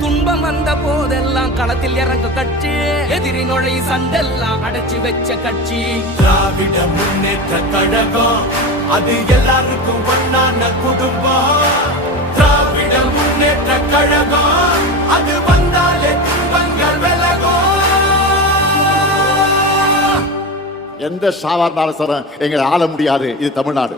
துன்பம் வந்த போதெல்லாம் களத்தில் இறங்க கட்சி, எதிரி நுழை சண்டெல்லாம் அடைச்சு வச்ச கட்சி. திராவிட முன்னேற்ற கழகம் அது எல்லாருக்கும் ஒன்னான குடும்பம். திராவிட முன்னேற்ற கழகம் அது வந்தாலே துன்பங்கள் விலகும். எந்த சாவார்ந்தாலும் எங்களை ஆள முடியாது. இது தமிழ்நாடு.